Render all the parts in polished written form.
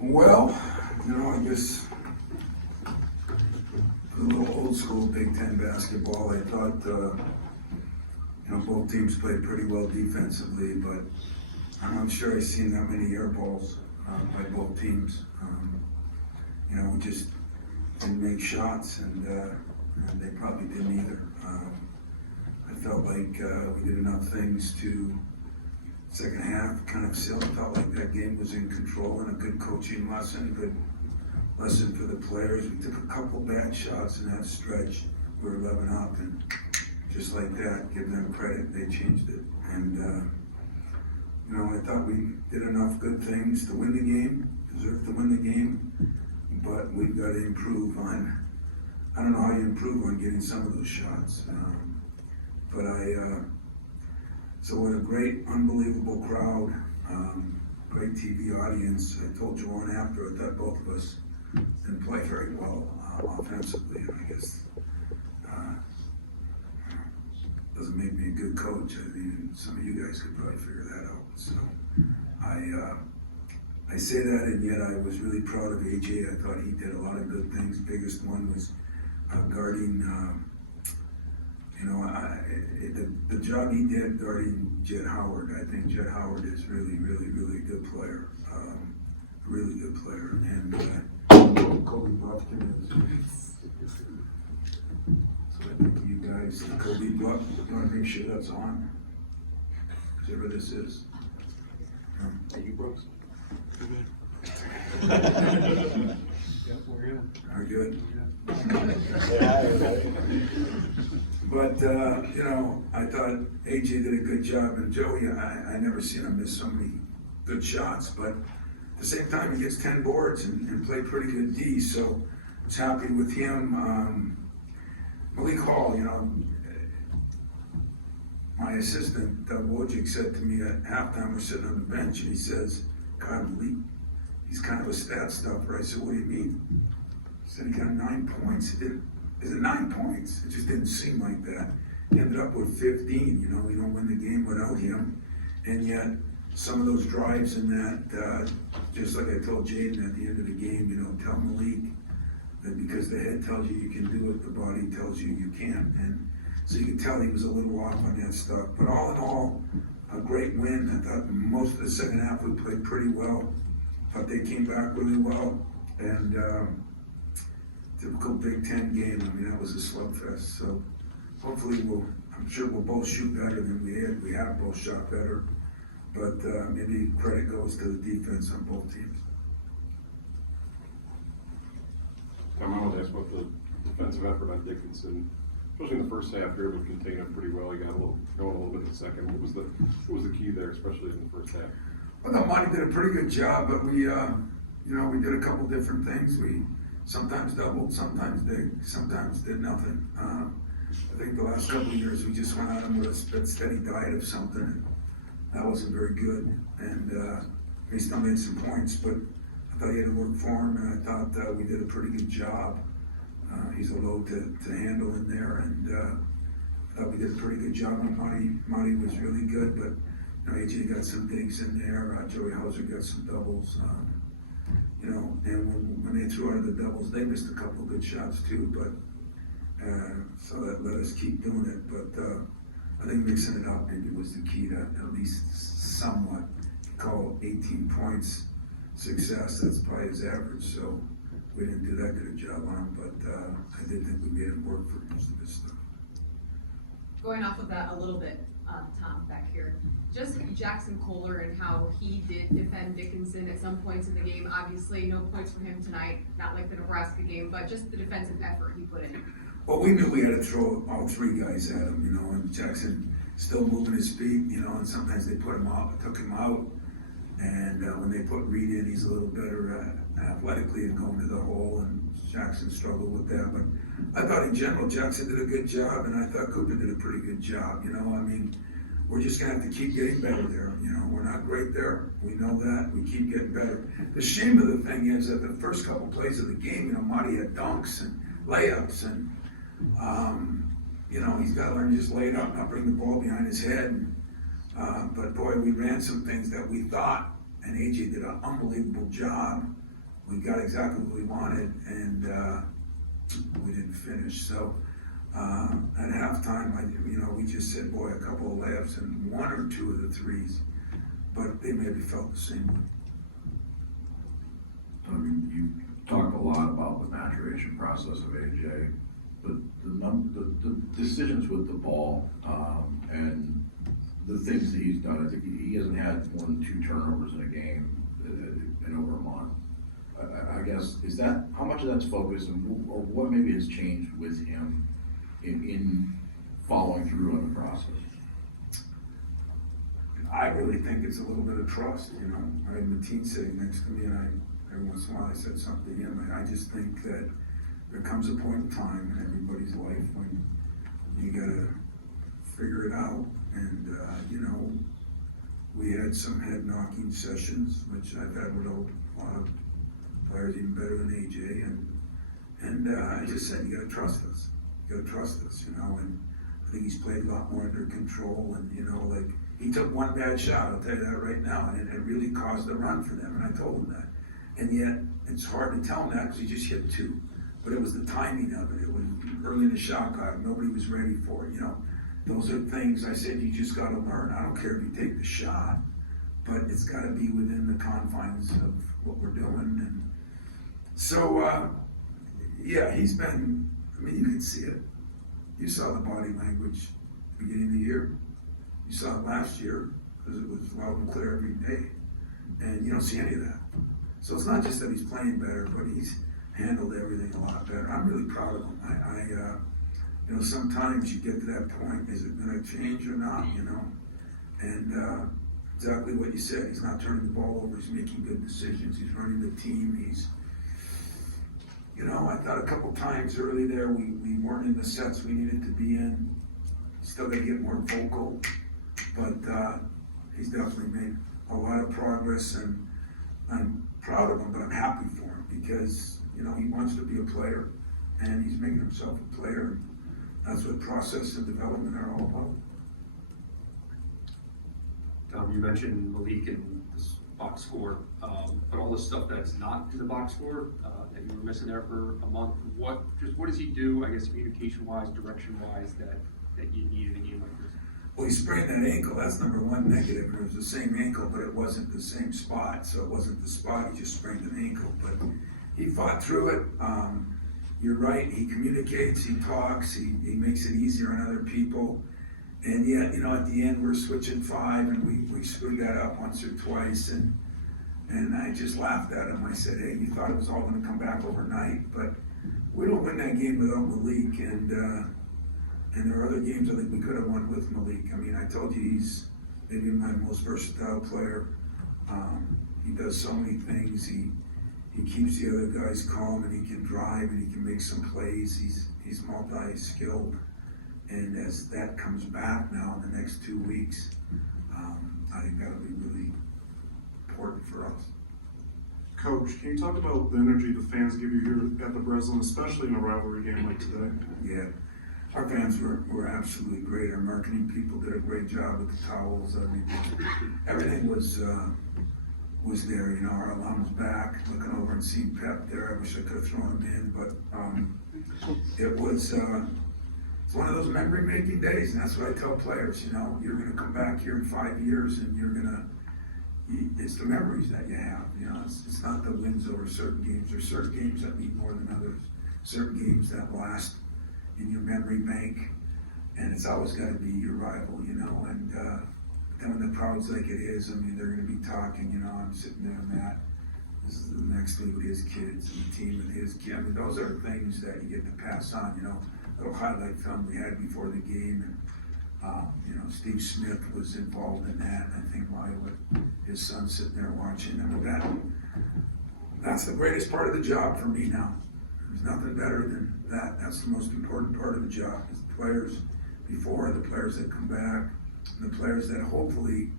Well, I guess a little old school Big Ten basketball. I thought, both teams played pretty well defensively, but I'm not sure I've seen that many air balls by both teams. We just didn't make shots, and they probably didn't either. I felt like we did enough things to second half kind of still felt like that game was in control, and a good coaching lesson, a good lesson for the players. We took a couple bad shots in that stretch. We were 11 up, and just like that, give them credit, they changed it. And I thought we did enough good things to win the game, deserve to win the game, but we've got to improve on, I don't know how you improve on getting some of those shots. So what a great, unbelievable crowd, great TV audience. I told Joanne after, I thought both of us didn't play very well offensively, and I guess doesn't make me a good coach. Even some of you guys could probably figure that out. So I say that, and yet I was really proud of AJ. I thought he did a lot of good things. Biggest one was guarding. The job he did guarding Jett Howard. I think Jett Howard is really, really, really a good player. A really good player. And Kobe Buffkin is. So I think you guys, Kobe Buck, you want to make sure that's on? Whatever this is. Hey, you Brooks? We're good. Yep, we're good. Are good? Yeah. But, I thought AJ did a good job, and Joey, I never seen him miss so many good shots, but at the same time, he gets 10 boards and played pretty good D, so I was happy with him. Malik Hall, my assistant, Doug Wojcik, said to me at halftime, we're sitting on the bench, and he says, God, Malik, he's kind of a stat stuffer. I said, what do you mean? He said, he got 9 points. Is it 9 points? It just didn't seem like that. He ended up with 15. We don't win the game without him. And yet, some of those drives in that, just like I told Jaden at the end of the game, tell Malik that because the head tells you can do it, the body tells you you can't. And so you could tell he was a little off on that stuff. But all in all, a great win. I thought most of the second half we played pretty well. Thought they came back really well. And typical Big Ten game. That was a slugfest. So hopefully I'm sure we'll both shoot better than we had. We have both shot better. But maybe credit goes to the defense on both teams. Tom, I wanted to ask about the defensive effort on Dickinson, especially in the first half. You're able to contain it pretty well. You got going a little bit in the second. What was the key there, especially in the first half? Well, no, Monty did a pretty good job, but we did a couple different things. We sometimes doubled, sometimes did nothing. I think the last couple of years we just went at him with a steady diet of something. That wasn't very good, and he still made some points, but I thought he had to work for him, and I thought we did a pretty good job. He's a load to handle in there, and I thought we did a pretty good job on Monty. Monty was really good, but AJ got some digs in there. Joey Hauser got some doubles. And when they threw out of the doubles, they missed a couple of good shots too, but so that let us keep doing it. But I think mixing it up maybe was the key to at least somewhat call 18 points success. That's probably his average, so we didn't do that good a job on him, but I did think we made him work for most of his stuff. Going off of that a little bit, Tom, back here, just Jackson Kohler and how he did defend Dickinson at some points in the game. Obviously, no points for him tonight, not like the Nebraska game, but just the defensive effort he put in. Well, we knew we had to throw all three guys at him, and Jackson still moving his feet, and sometimes they put him out, took him out, and when they put Reed in, he's a little better athletically and going to the hole, and Jackson struggled with that. But I thought in general Jackson did a good job, and I thought Cooper did a pretty good job. We're just gonna have to keep getting better there. We're not great there. We know that. We keep getting better. The shame of the thing is that the first couple plays of the game, Marty had dunks and layups, and he's got to learn to just lay it up, not bring the ball behind his head. And But boy, we ran some things that we thought, and AJ did an unbelievable job. We got exactly what we wanted, and we didn't finish. So at halftime, we just said, boy, a couple of layups and one or two of the threes, but they maybe felt the same way. You talk a lot about the maturation process of AJ, but the decisions with the ball, and the things that he's done, I think he hasn't had more than 2 turnovers in a game in over a month. I guess, is that, how much of that's focus, or what maybe has changed with him in following through on the process? I really think it's a little bit of trust, I had Mateen sitting next to me, and every once in a while I said something to him, and I just think that there comes a point in time in everybody's life when you gotta figure it out, and we had some head knocking sessions, which I've had with a lot of players even better than AJ, and I just said, you gotta trust us, and I think he's played a lot more under control, and like, he took one bad shot, I'll tell you that right now, and it really caused a run for them, and I told him that. And yet, it's hard to tell him that because he just hit 2. But it was the timing of it. It was early in the shot clock. Nobody was ready for it, Those are things I said you just got to learn. I don't care if you take the shot, but it's got to be within the confines of what we're doing. And so, yeah, he's been, you can see it. You saw the body language beginning of the year. You saw it last year because it was loud and clear every day. And you don't see any of that. So it's not just that he's playing better, but he's handled everything a lot better. I'm really proud of him. Sometimes you get to that point, is it going to change or not, And exactly what you said, he's not turning the ball over, he's making good decisions, he's running the team, I thought a couple times early there, we weren't in the sets we needed to be in. Still got to get more vocal, but he's definitely made a lot of progress, and I'm proud of him, but I'm happy for him because, he wants to be a player, and he's making himself a player. That's what process and development are all about. Tom, you mentioned Malik and this box score, but all the stuff that's not in the box score that you were missing there for a month. What does he do? I guess communication-wise, direction-wise, that you need in a game like this? Well, he sprained an ankle. That's number one negative. It was the same ankle, but it wasn't the same spot. So it wasn't the spot. He just sprained an ankle, but he fought through it. You're right. He communicates. He talks. He makes it easier on other people. And yet, at the end, we're switching 5, and we screwed that up once or twice. And I just laughed at him. I said, hey, you thought it was all going to come back overnight, but we don't win that game without Malik. And there are other games I think we could have won with Malik. I told you he's maybe my most versatile player. He does so many things. He keeps the other guys calm, and he can drive, and he can make some plays. He's multi-skilled. And as that comes back now in the next 2 weeks, I think that'll be really important for us. Coach, can you talk about the energy the fans give you here at the Breslin, especially in a rivalry game like today? Yeah, our fans were absolutely great. Our marketing people did a great job with the towels. Everything was there. Our alum's back, looking over and seeing Pep there. I wish I could have thrown him in, but it was. It's one of those memory-making days, and that's what I tell players. You're going to come back here in 5 years, and it's the memories that you have. It's not the wins over certain games. There's certain games that mean more than others. Certain games that last in your memory bank, and it's always got to be your rival. And then when the crowd's like it is, they're going to be talking. I'm sitting there, Matt. This is the next league with his kids, and the team with his kids. Those are things that you get to pass on. Little highlight film we had before the game, and Steve Smith was involved in that, and I think with his son sitting there watching. That's the greatest part of the job for me now. There's nothing better than that. That's the most important part of the job, is the players before, the players that come back, and the players that hopefully,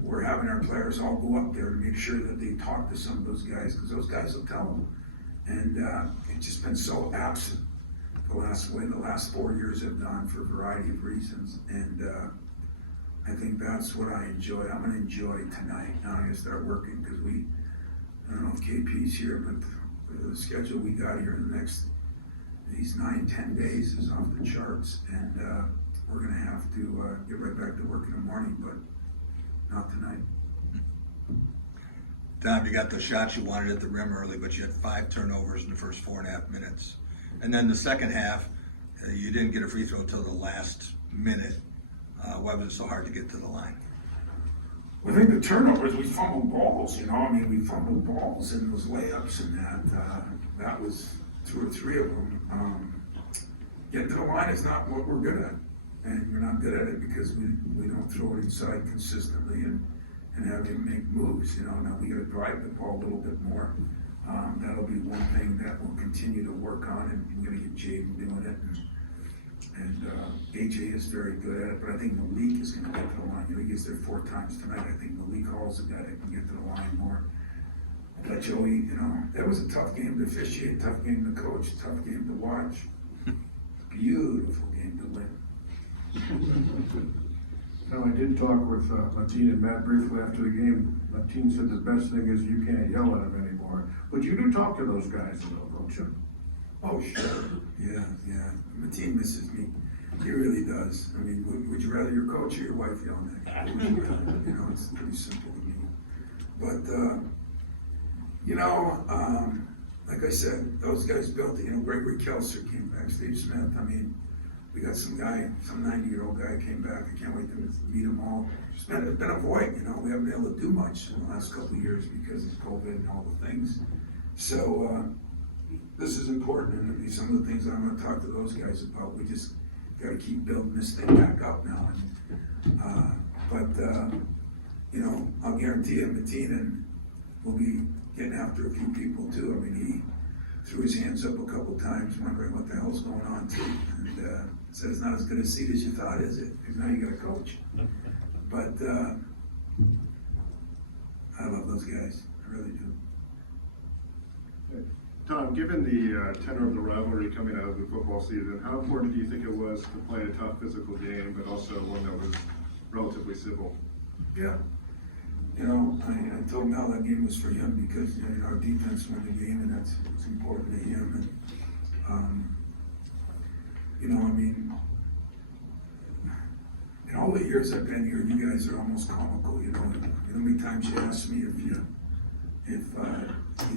we're having our players all go up there to make sure that they talk to some of those guys, because those guys will tell them. And it's just been so absent the last 4 years have gone for a variety of reasons. And I think that's what I enjoy. I'm gonna enjoy tonight. Now I'm gonna start working, because I don't know if KP's here, but the schedule we got here in the next, these 9-10 days is off the charts, and we're gonna have to get right back to work in the morning, but not tonight. Tom, you got the shots you wanted at the rim early, but you had 5 turnovers in the first 4.5 minutes. And then the second half, you didn't get a free throw until the last minute. Why was it so hard to get to the line? I think the turnovers, we fumbled balls, we fumbled balls in those layups and that was 2 or 3 of them. Getting to the line is not what we're good at. And we're not good at it because we don't throw it inside consistently and have him make moves, Now we gotta drive the ball a little bit more. That'll be one thing that we'll continue to work on, and we're gonna get Jaden doing it. And AJ is very good at it, but I think Malik is gonna get to the line. He gets there 4 times tonight. I think Malik Hall's a guy that can get to the line more. I thought Joey, that was a tough game to officiate, tough game to coach, tough game to watch. Beautiful game to win. Now, I did talk with Mateen and Matt briefly after the game. Mateen said the best thing is you can't yell at him anymore. But you do talk to those guys, don't you? Oh, sure. Yeah. Mateen misses me. He really does. I mean, would you rather your coach or your wife yelling at you? Would you rather? It's pretty simple to me. But, like I said, those guys built it. Gregory Kelser came back, Steve Smith. I mean, we got some 90-year-old guy came back. I can't wait to meet them all. It's been a void, We haven't been able to do much in the last couple of years because of COVID and all the things. So, this is important, and some of the things I'm gonna talk to those guys about. We just gotta keep building this thing back up now. I'll guarantee you, Mateen will be getting after a few people too. I mean, he threw his hands up a couple times, wondering what the hell's going on too. And said it's not as good a seat as you thought, is it? Because now you got a coach. But I love those guys. I really do. Tom, given the tenor of the rivalry coming out of the football season, how important do you think it was to play a tough physical game, but also one that was relatively civil? Yeah. I told Mel that game was for him because our defense won the game, and it's important to him. And in all the years I've been here, you guys are almost comical. How many times you asked me if you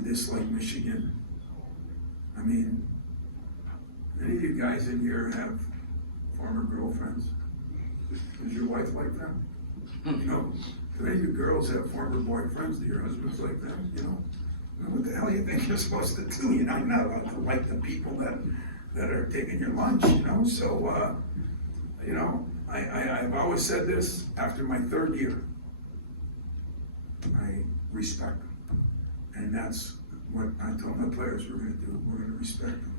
dislike Michigan. I mean, any of you guys in here have former girlfriends? Does your wife like them? Do any of you girls have former boyfriends? Do your husbands like them? What the hell do you think you're supposed to do? You're not allowed to like the people that are taking your lunch, So, I've always said this after my 3rd year. I respect them. And that's what I told my players we're going to do. We're going to respect them.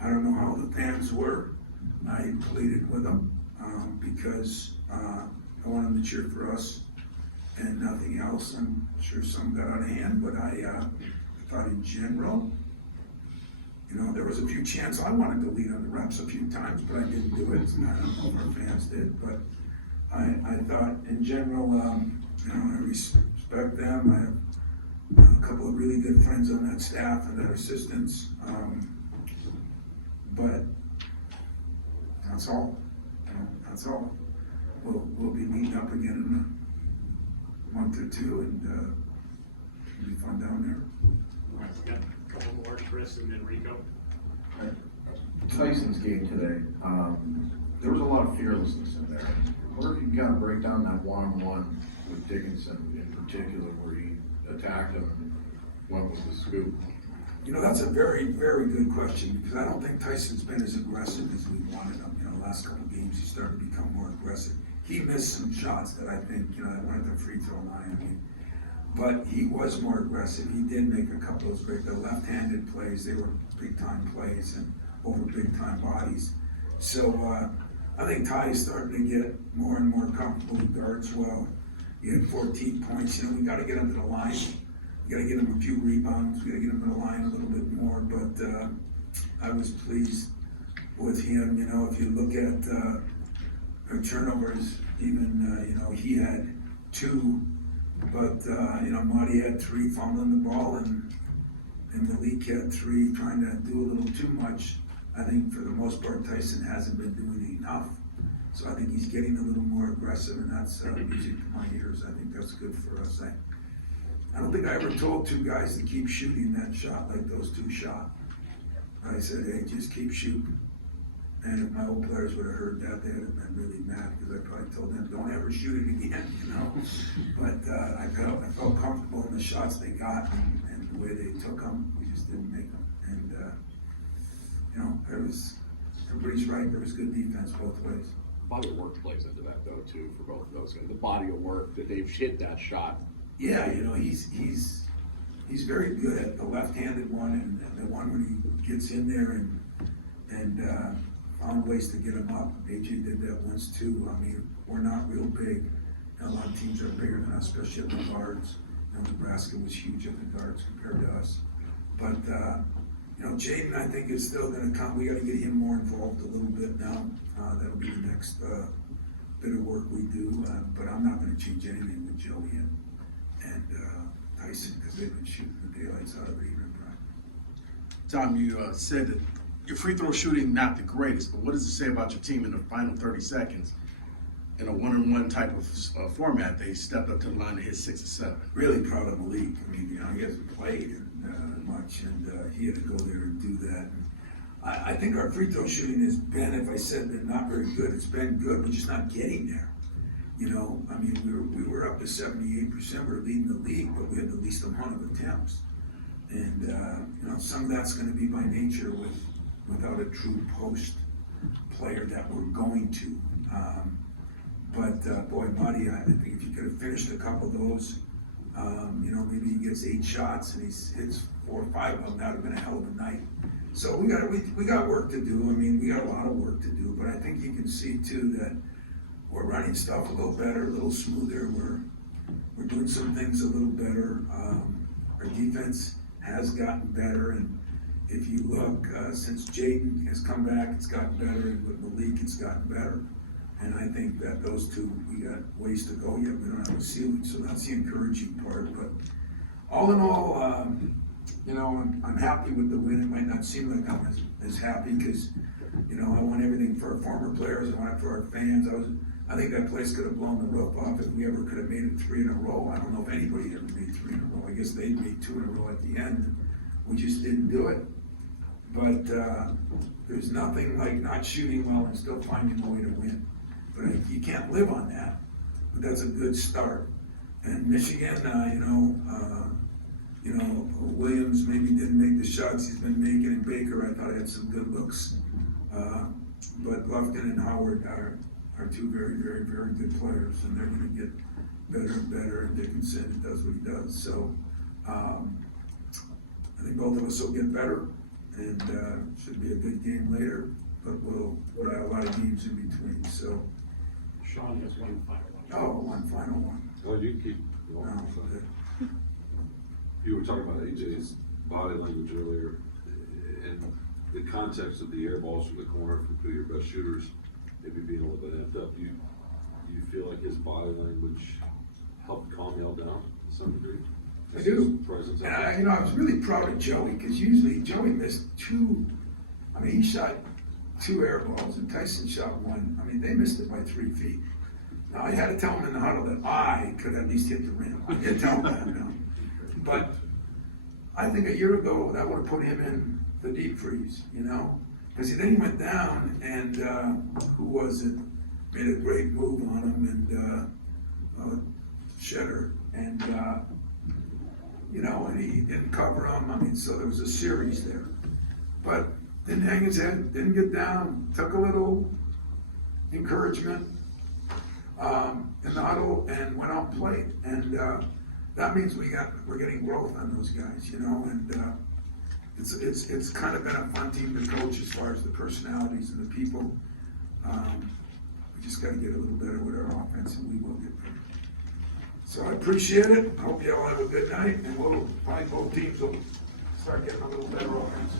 I don't know how the fans were. I pleaded with them because I want them to cheer for us and nothing else. I'm sure some got out of hand, but I thought in general, there was a few chances I wanted to lead on the reps a few times, but I didn't do it. I don't know if our fans did, but I thought in general, I respect them. I have a couple of really good friends on that staff and their assistants, but that's all. That's all. We'll be meeting up again in a month or 2, and it'll be fun down there. All right, we got a couple more, Chris and then Rico. Tyson's game today, there was a lot of fearlessness in there. I wonder if you can kind of break down that one-on-one with Dickinson in particular, where he attacked him and went with the scoop. That's a very, very good question, because I don't think Tyson's been as aggressive as we wanted him. The last couple of games he started to become more aggressive. He missed some shots that I think, that went at the free throw line. But he was more aggressive. He did make a couple of the left-handed plays. They were big-time plays and over big-time bodies. So I think Ty is starting to get more and more comfortable. He guards well. He had 14 points. We got to get him to the line. We got to get him a few rebounds. We got to get him to the line a little bit more. But I was pleased with him. If you look at turnovers, even, he had 2, but, Marty had 3 fumbling the ball, and Malik had 3 trying to do a little too much. I think for the most part, Tyson hasn't been doing enough. So I think he's getting a little more aggressive, and that's music to my ears. I think that's good for us. I don't think I ever told 2 guys to keep shooting that shot like those 2 shot. I said, hey, just keep shooting. And if my old players would have heard that, they'd have been really mad, because I probably told them, don't ever shoot it again, But I felt comfortable in the shots they got, and the way they took them. We just didn't make them. And, everybody's right. There was good defense both ways. Body of work plays into that though too for both of those guys. The body of work that they've hit that shot. Yeah, he's very good at the left-handed one, and the one when he gets in there and found ways to get him up. AJ did that once too. I mean, we're not real big. A lot of teams are bigger than us, especially at the guards. Nebraska was huge at the guards compared to us. But Jaden, I think, is still going to come. We got to get him more involved a little bit now. That'll be the next bit of work we do. But I'm not going to change anything with Joey and Tyson, because they've been shooting the daylights out of it even. Tom, you said that your free throw shooting not the greatest, but what does it say about your team in the final 30 seconds? In a one-on-one type of format, they stepped up to the line and hit 6 or 7. Really proud of Malik. I mean, he hasn't played much, and he had to go there and do that. And I think our free throw shooting has been, if I said that not very good, it's been good. We're just not getting there. I mean, we were up to 78%. We're leading the league, but we had the least amount of attempts. And some of that's going to be by nature without a true post player that we're going to. But boy, Marty, I think if you could have finished a couple of those, maybe he gets 8 shots and he hits 4 or 5 of them, that would have been a hell of a night. So we got work to do. I mean, we got a lot of work to do, but I think you can see too that we're running stuff a little better, a little smoother. We're doing some things a little better. Our defense has gotten better, and if you look, since Jaden has come back, it's gotten better, and with Malik, it's gotten better. And I think that those 2, we got ways to go yet. We don't have a ceiling, so that's the encouraging part. But all in all, I'm happy with the win. It might not seem like I'm as happy because, I want everything for our former players. I want it for our fans. I think that place could have blown the roof off if we ever could have made it 3 in a row. I don't know if anybody ever made 3 in a row. I guess they made 2 in a row at the end. We just didn't do it. But there's nothing like not shooting well and still finding a way to win. But you can't live on that. But that's a good start. And Michigan, Williams maybe didn't make the shots he's been making, and Baker I thought had some good looks. But Lufkin and Howard are 2 very, very, very good players, and they're going to get better and better, and Dickinson does what he does. So I think both of us will get better, and should be a good game later, but we'll have a lot of games in between. So Sean has one final one. Oh, one final one. Well, you keep going. No, You were talking about AJ's body language earlier, and the context of the air balls from the corner from 2 of your best shooters, maybe being a little bit amped up. Do you feel like his body language helped calm y'all down to some degree? I do. Presence. And I was really proud of Joey, because usually Joey missed 2. I mean, he shot 2 air balls, and Tyson shot 1. I mean, they missed it by 3 feet. Now, I had to tell him in the huddle that I could at least hit the rim. I did tell him that now. But I think a year ago, that would have put him in the deep freeze, because then he went down, and who was it? Made a great move on him, and Shedder, and and he didn't cover him. I mean, so there was a series there, but didn't hang his head, didn't get down, took a little encouragement in the huddle, and went out and played, and that means we're getting growth on those guys, and it's kind of been a fun team to coach as far as the personalities and the people. We just got to get a little better with our offense, and we will get better. So I appreciate it. I hope you all have a good night, and we'll find both teams will start getting a little better offense.